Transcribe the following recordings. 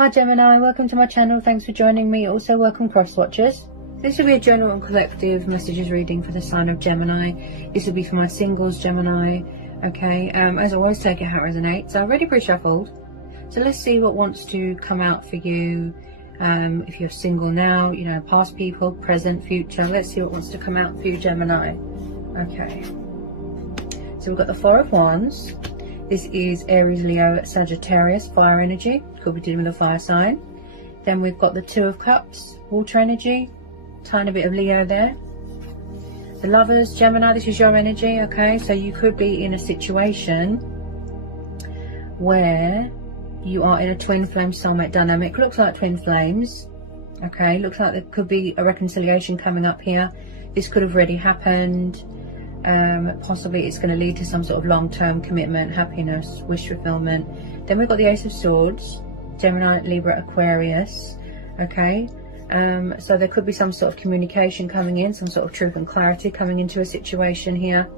Hi Gemini, welcome to my channel. Thanks for joining me. Also welcome cross watchers. This will be a general and collective messages reading for the sign of Gemini. This will be for my singles Gemini. Okay, as always, take it how it resonates. I already pre-shuffled, so let's see what wants to come out for you. If you're single now, you know, past people, present, future. Let's see what wants to come out for you, Gemini. Okay, so we've got the Four of Wands. This is Aries, Leo, Sagittarius, fire energy. Could be dealing with a fire sign. Then we've got the Two of Cups, water energy. Tiny bit of Leo there. The Lovers, Gemini, this is your energy, okay? So you could be in a situation where you are in a twin flame soulmate dynamic. Looks like twin flames, okay? Looks like there could be a reconciliation coming up here. This could have already happened. Possibly it's going to lead to some sort of long-term commitment, happiness, wish fulfillment. Then we've got the Ace of Swords, Gemini, Libra, Aquarius, okay? So there could be some sort of communication coming in, some sort of truth and clarity coming into a situation here.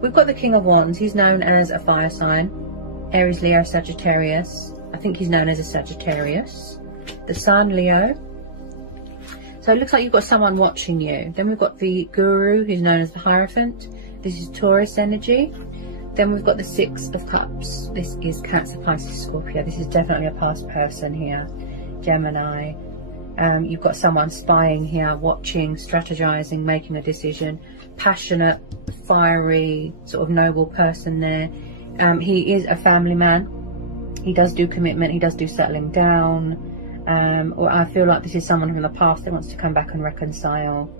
We've got the King of Wands. He's known as a fire sign, Aries, Leo, Sagittarius. I think he's known as a Sagittarius. The Sun, Leo. So it looks like you've got someone watching you. Then we've got the Guru, who's known as the Hierophant. This is Taurus energy. Then we've got the Six of Cups. This is Cancer, Pisces, Scorpio. This is definitely a past person here, Gemini. You've got someone spying here, watching, strategizing, making a decision. Passionate, fiery, sort of noble person there. He is a family man. He does do commitment. He does do settling down. Or I feel like this is someone from the past that wants to come back and reconcile.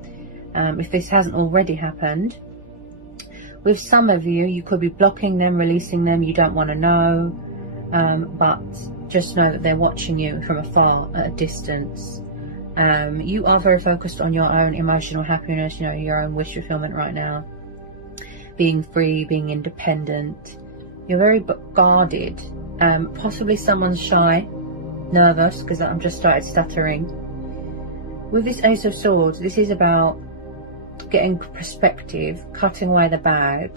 If this hasn't already happened, with some of you, you could be blocking them, releasing them. You don't want to know, but just know that they're watching you from afar, at a distance. You are very focused on your own emotional happiness, you know, your own wish fulfillment right now. Being free, being independent. You're very guarded. Possibly someone's shy, nervous, because I'm just started stuttering. With this Ace of Swords, this is about getting perspective, cutting away the bad,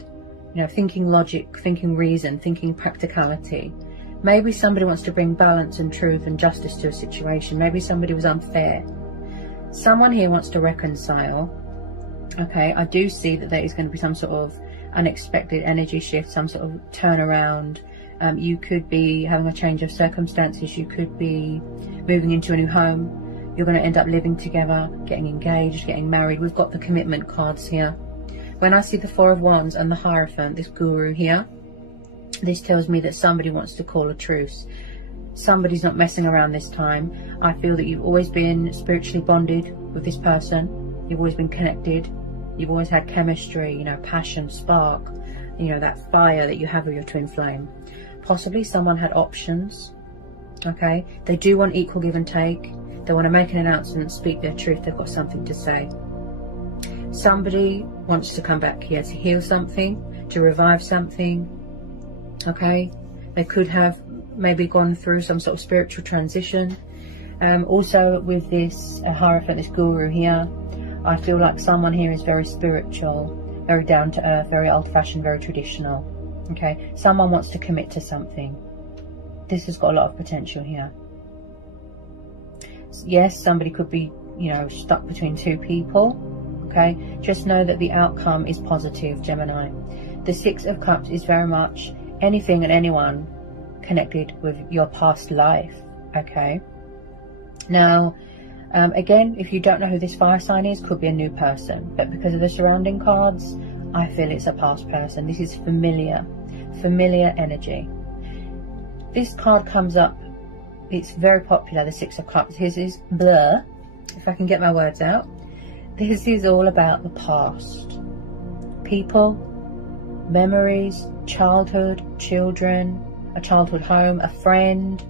you know, thinking logic, thinking reason, thinking practicality. Maybe somebody wants to bring balance and truth and justice to a situation. Maybe somebody was unfair. Someone here wants to reconcile. Okay, I do see that there is going to be some sort of unexpected energy shift, some sort of turnaround. You could be having a change of circumstances. You could be moving into a new home. You're going to end up living together, getting engaged, getting married. We've got the commitment cards here. When I see the Four of Wands and the Hierophant, this Guru here, this tells me that somebody wants to call a truce. Somebody's not messing around this time. I feel that you've always been spiritually bonded with this person. You've always been connected. You've always had chemistry, you know, passion, spark, you know, that fire that you have with your twin flame. Possibly someone had options, okay? They do want equal give and take. They want to make an announcement, speak their truth. They've got something to say. Somebody wants to come back here to heal something, to revive something, okay? They could have maybe gone through some sort of spiritual transition. Also with this Hierophant, this Guru here, I feel like someone here is very spiritual, very down to earth, very old-fashioned, very traditional. Okay, someone wants to commit to something. This has got a lot of potential here. Yes, somebody could be, you know, stuck between two people. Okay, just know that the outcome is positive, Gemini. The Six of Cups is very much anything and anyone connected with your past life. Okay, now again, if you don't know who this fire sign is, could be a new person, but because of the surrounding cards, I feel it's a past person. This is familiar energy. This card comes up, it's very popular, the Six of Cups. This is blur, if I can get my words out. This is all about the past. People, memories, childhood, children, a childhood home, a friend,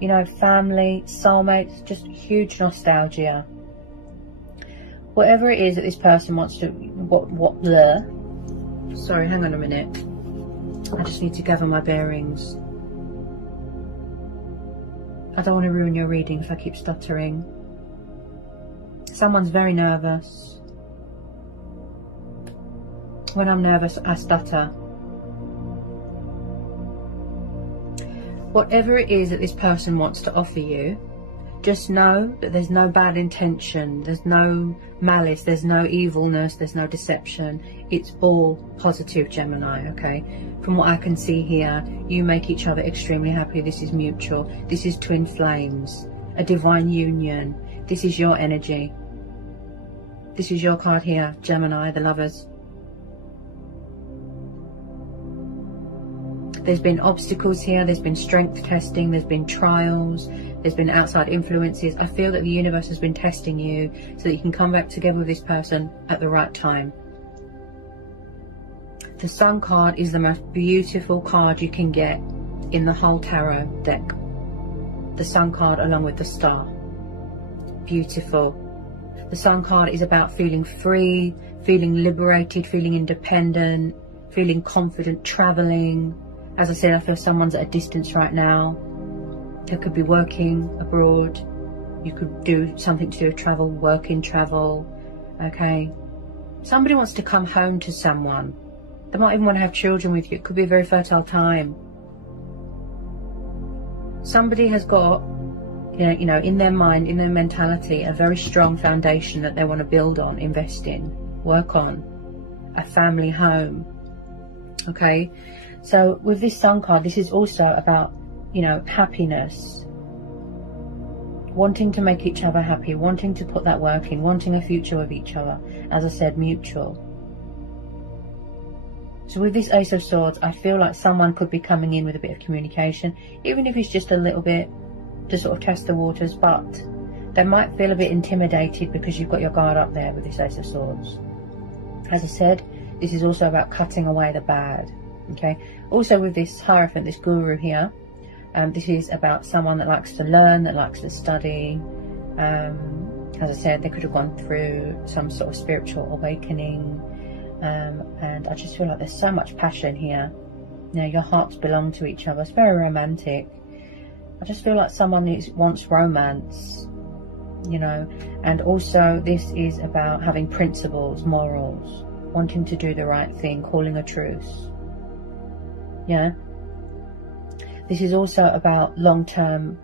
you know, family, soulmates, just huge nostalgia. Whatever it is that this person wants to, what blur. Sorry, hang on a minute. I just need to gather my bearings. I don't want to ruin your reading if I keep stuttering. Someone's very nervous. When I'm nervous, I stutter. Whatever it is that this person wants to offer you, just know that there's no bad intention, there's no malice, there's no evilness, there's no deception. It's all positive, Gemini, okay? From what I can see here, you make each other extremely happy. This is mutual. This is twin flames, a divine union. This is your energy. This is your card here, Gemini, the Lovers. There's been obstacles here, there's been strength testing, there's been trials, there's been outside influences. I feel that the universe has been testing you so that you can come back together with this person at the right time. The Sun card is the most beautiful card you can get in the whole tarot deck. The Sun card along with the Star. Beautiful. The Sun card is about feeling free, feeling liberated, feeling independent, feeling confident, traveling. As I said, I feel someone's at a distance right now. They could be working abroad. You could do something to do with travel, work in travel. Okay. Somebody wants to come home to someone. They might even want to have children with you. It could be a very fertile time. Somebody has got, you know, in their mind, in their mentality, a very strong foundation that they want to build on, invest in, work on. A family home. Okay. So with this Sun card, this is also about, you know, happiness, wanting to make each other happy, wanting to put that work in, wanting a future with each other. As I said, mutual. So with this Ace of Swords, I feel like someone could be coming in with a bit of communication, even if it's just a little bit to sort of test the waters, but they might feel a bit intimidated because you've got your guard up there with this Ace of Swords. As I said, this is also about cutting away the bad. Okay. Also with this Hierophant, this Guru here, this is about someone that likes to learn, that likes to study. As I said, they could have gone through some sort of spiritual awakening, and I just feel like there's so much passion here. You know, your hearts belong to each other. It's very romantic. I just feel like someone who wants romance, you know. And also this is about having principles, morals, wanting to do the right thing, calling a truce. Yeah. This is also about long-term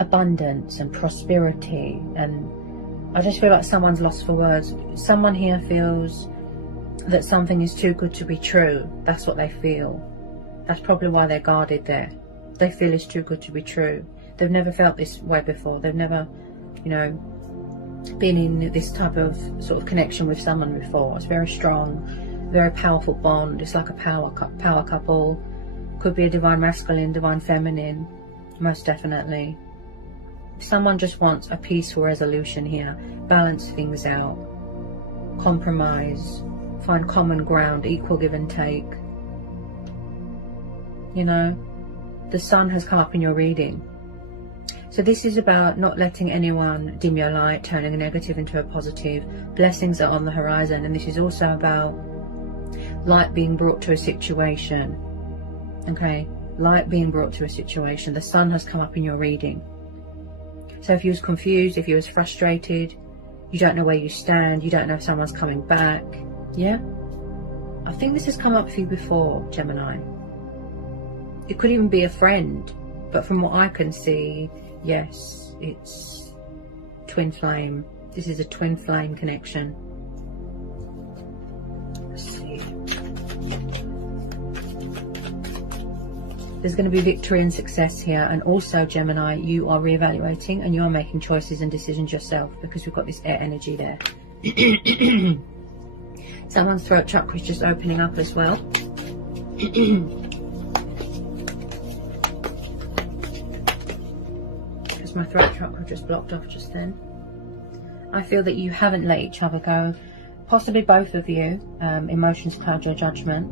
abundance and prosperity, and I just feel like someone's lost for words. Someone here feels that something is too good to be true. That's what they feel. That's probably why they're guarded there. They feel it's too good to be true. They've never felt this way before. They've never, you know, been in this type of sort of connection with someone before. It's very strong, very powerful bond. It's like a power couple. Could be a divine masculine, divine feminine, most definitely. Someone just wants a peaceful resolution here, balance things out, compromise, find common ground, equal give and take. You know, the Sun has come up in your reading. So this is about not letting anyone dim your light, turning a negative into a positive. Blessings are on the horizon, and this is also about light being brought to a situation. Okay, light being brought to a situation. The Sun has come up in your reading. So if you was confused, if you was frustrated, you don't know where you stand, you don't know if someone's coming back, yeah? I think this has come up for you before, Gemini. It could even be a friend, but from what I can see, yes, it's twin flame. This is a twin flame connection. Let's see. There's going to be victory and success here, and also, Gemini, you are reevaluating and you are making choices and decisions yourself, because we've got this air energy there. Someone's throat chakra is just opening up as well. Because my throat chakra just blocked off just then. I feel that you haven't let each other go. Possibly both of you. Emotions cloud your judgment.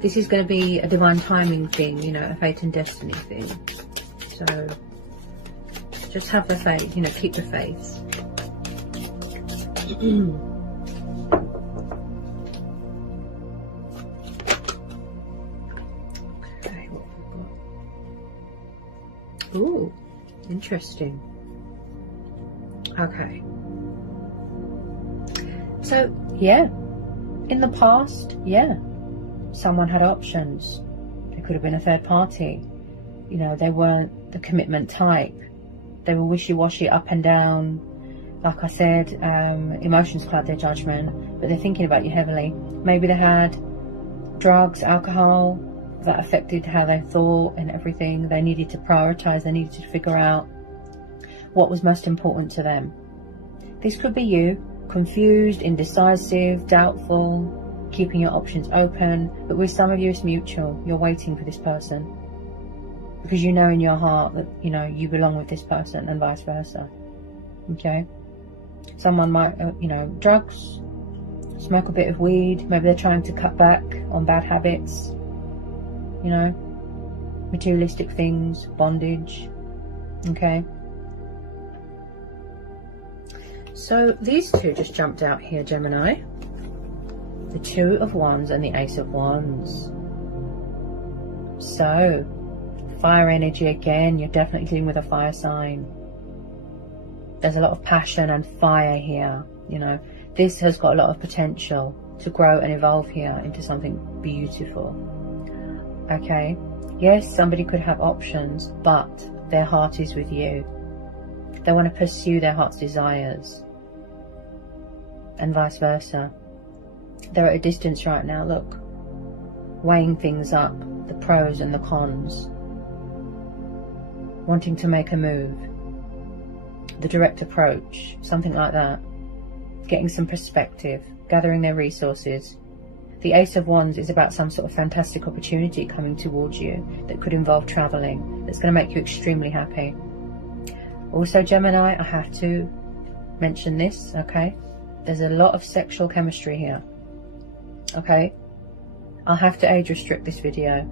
This is going to be a divine timing thing, you know, a fate and destiny thing. So just have the faith, you know, keep the faith. Okay, what have we got? Ooh, interesting. Okay. So yeah, in the past, yeah, someone had options. They could have been a third party. You know, they weren't the commitment type. They were wishy-washy, up and down. Like I said, emotions cloud their judgment, but they're thinking about you heavily. Maybe they had drugs, alcohol that affected how they thought and everything. They needed to prioritize. They needed to figure out what was most important to them. This could be you, confused, indecisive, doubtful, keeping your options open. But with some of you, it's mutual. You're waiting for this person because you know in your heart that, you know, you belong with this person, and vice versa. Okay? Someone might, you know, drugs, smoke a bit of weed. Maybe they're trying to cut back on bad habits. You know, materialistic things, bondage. Okay? So these two just jumped out here, Gemini. The Two of Wands and the Ace of Wands. So, fire energy again. You're definitely dealing with a fire sign. There's a lot of passion and fire here. You know, this has got a lot of potential to grow and evolve here into something beautiful. Okay? Yes, somebody could have options, but their heart is with you. They want to pursue their heart's desires. And vice versa. They're at a distance right now, look. Weighing things up, the pros and the cons. Wanting to make a move. The direct approach, something like that. Getting some perspective, gathering their resources. The Ace of Wands is about some sort of fantastic opportunity coming towards you that could involve traveling, that's going to make you extremely happy. Also, Gemini, I have to mention this, okay? There's a lot of sexual chemistry here, okay? I'll have to age restrict this video,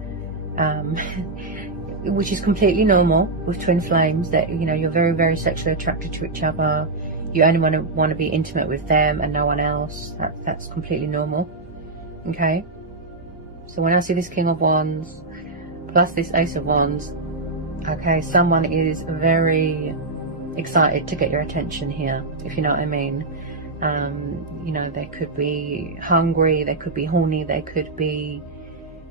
which is completely normal with twin flames, that, you know, you're very, very sexually attracted to each other. You only want to be intimate with them and no one else. That's completely normal, okay? So when I see this King of Wands plus this Ace of Wands, okay, someone is very excited to get your attention here, if you know what I mean. You know, they could be hungry, they could be horny, they could be,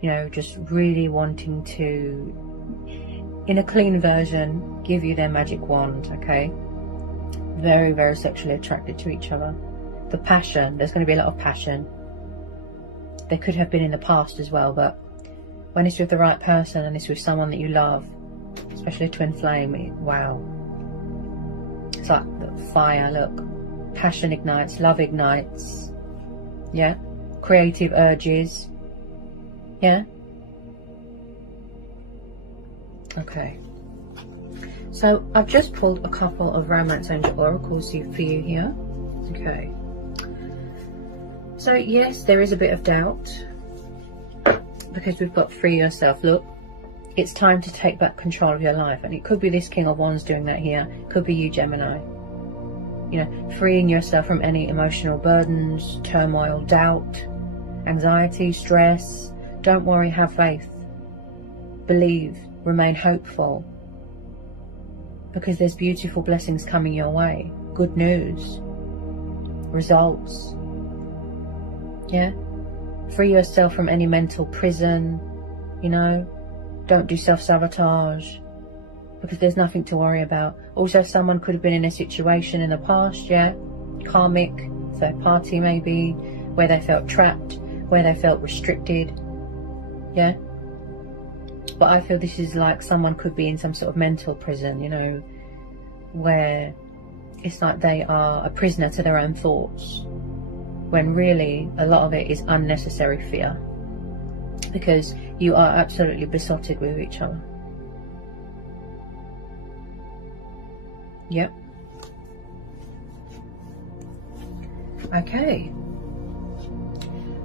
you know, just really wanting to, in a clean version, give you their magic wand, okay? Very, very sexually attracted to each other. The passion, there's going to be a lot of passion. They could have been in the past as well, but when it's with the right person and it's with someone that you love, especially a twin flame, wow. It's like the fire, look. Passion ignites, love ignites. Yeah. Creative urges. Yeah. Okay. So I've just pulled a couple of romance angel oracles for you here. Okay. So yes, there is a bit of doubt because we've got free yourself. Look, it's time to take back control of your life, and it could be this King of Wands doing that here. Could be you, Gemini. You know, freeing yourself from any emotional burdens, turmoil, doubt, anxiety, stress. Don't worry, have faith. Believe, remain hopeful. Because there's beautiful blessings coming your way. Good news. Results. Yeah? Free yourself from any mental prison. You know? Don't do self-sabotage. Because there's nothing to worry about. Also, someone could have been in a situation in the past, yeah? Karmic, third party maybe, where they felt trapped, where they felt restricted, yeah? But I feel this is like someone could be in some sort of mental prison, you know, where it's like they are a prisoner to their own thoughts, when really a lot of it is unnecessary fear, because you are absolutely besotted with each other. Yep. Okay.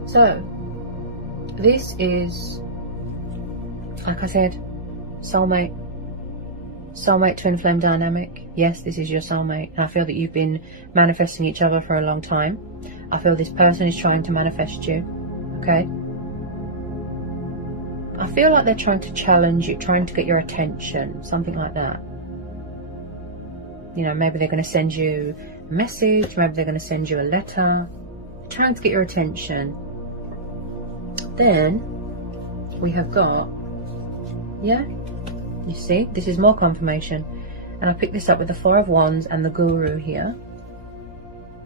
So, this is, like I said, soulmate twin flame dynamic. Yes, this is your soulmate. And I feel that you've been manifesting each other for a long time. I feel this person is trying to manifest you. Okay? I feel like they're trying to challenge you, trying to get your attention, something like that. You know, maybe they're going to send you a message, maybe they're going to send you a letter, trying to get your attention. Then we have got, yeah, you see, this is more confirmation. And I picked this up with the Four of Wands and the Guru here.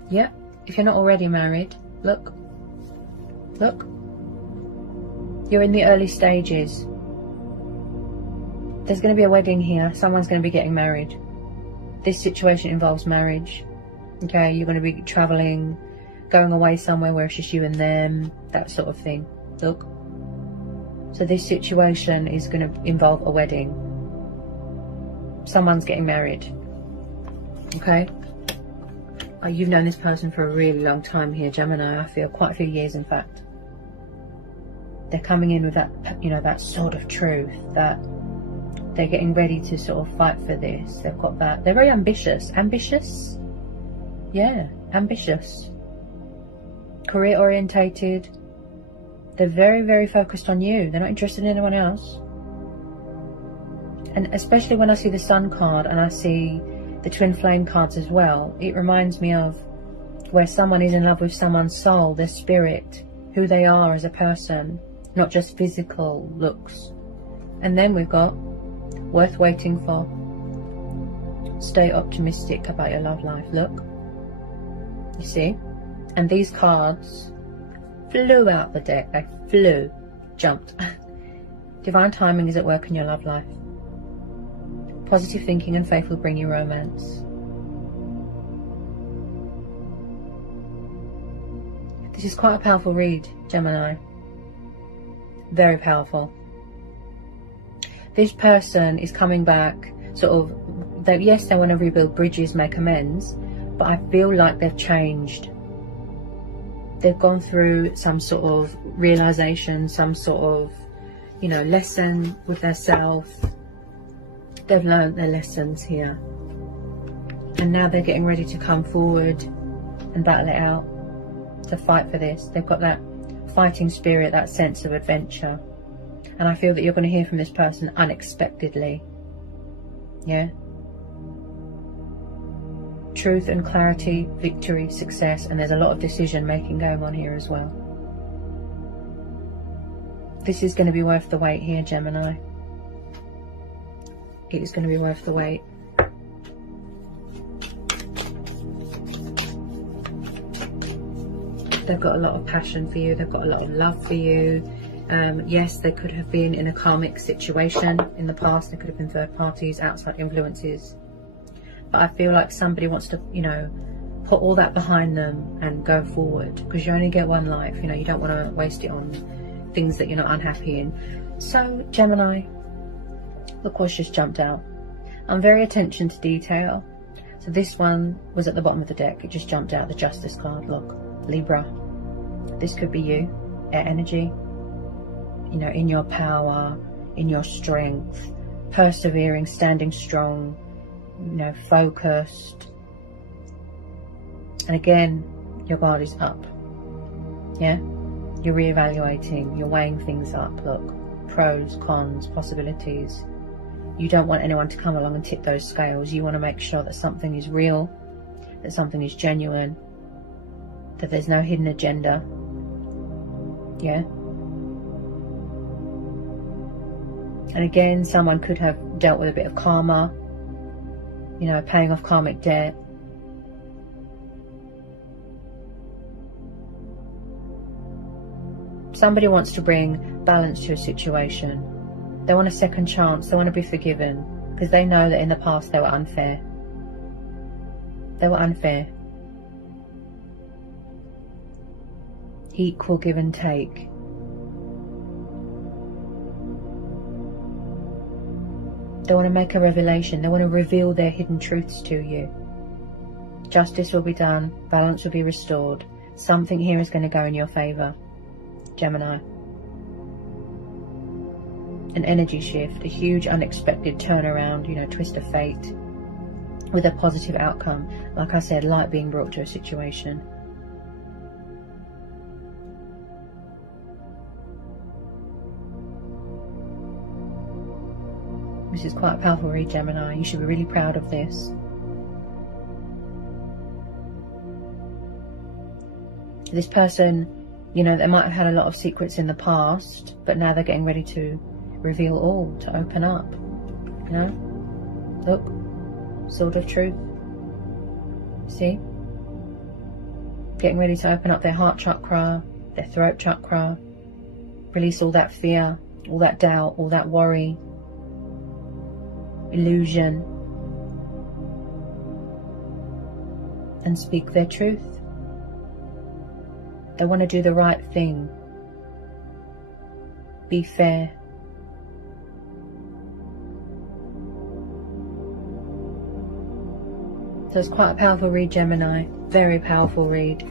Yeah, if you're not already married, look, look, you're in the early stages. There's going to be a wedding here. Someone's going to be getting married. This situation involves marriage. Okay, you're going to be traveling, going away somewhere where it's just you and them, that sort of thing. Look. So this situation is going to involve a wedding. Someone's getting married. Okay. You've known this person for a really long time here, Gemini. I feel quite a few years, in fact. They're coming in with that, you know, that sort of truth, that they're getting ready to sort of fight for this. They've got that. They're very ambitious. Ambitious? Yeah, ambitious. Career orientated. They're very, very focused on you. They're not interested in anyone else. And especially when I see the Sun card and I see the Twin Flame cards as well, it reminds me of where someone is in love with someone's soul, their spirit, who they are as a person, not just physical looks. And then we've got worth waiting for. Stay optimistic about your love life. Look, you see, and these cards flew out the deck. They flew, jumped. Divine timing is at work in your love life. Positive thinking and faith will bring you romance. This is quite a powerful read, Gemini. Very powerful. This person is coming back, sort of, yes, they want to rebuild bridges, make amends, but I feel like they've changed. They've gone through some sort of realization, some sort of, you know, lesson with themselves. They've learned their lessons here. And now they're getting ready to come forward and battle it out, to fight for this. They've got that fighting spirit, that sense of adventure. And I feel that you're going to hear from this person unexpectedly. Yeah? Truth and clarity, victory, success, and there's a lot of decision making going on here as well. This is going to be worth the wait here, Gemini. It is going to be worth the wait. They've got a lot of passion for you. They've got a lot of love for you. Yes, they could have been in a karmic situation in the past. They could have been third parties, outside influences. But I feel like somebody wants to, you know, put all that behind them and go forward. Because you only get one life. You know, you don't want to waste it on things that you're not unhappy in. So, Gemini, look what's just jumped out. I'm very attention to detail. So this one was at the bottom of the deck. It just jumped out, the Justice card. Look, Libra. This could be you. Air energy. You know, in your power, in your strength, persevering, standing strong, you know, focused. And again, your guard is up. Yeah? You're reevaluating, you're weighing things up. Look, pros, cons, possibilities. You don't want anyone to come along and tip those scales. You want to make sure that something is real, that something is genuine, that there's no hidden agenda. Yeah? And again, someone could have dealt with a bit of karma, you know, paying off karmic debt. Somebody wants to bring balance to a situation. They want a second chance. They want to be forgiven because they know that in the past they were unfair. They were unfair. Equal give and take. They want to make a revelation. They want to reveal their hidden truths to you. Justice will be done. Balance will be restored. Something here is going to go in your favour, Gemini. An energy shift, a huge unexpected turnaround, you know, twist of fate with a positive outcome. Like I said, light being brought to a situation. This is quite a powerful read, Gemini. You should be really proud of this. So this person, you know, they might have had a lot of secrets in the past, but now they're getting ready to reveal all, to open up. You know, look, sword of truth. See, getting ready to open up their heart chakra, their throat chakra, release all that fear, all that doubt, all that worry, illusion, and speak their truth. They want to do the right thing, be fair. So it's quite a powerful read, Gemini. Very powerful read.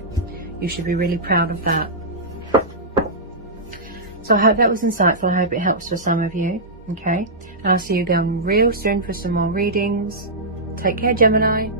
You should be really proud of that. So I hope that was insightful. I hope it helps for some of you. Okay. And I'll see you again real soon for some more readings. Take care, Gemini.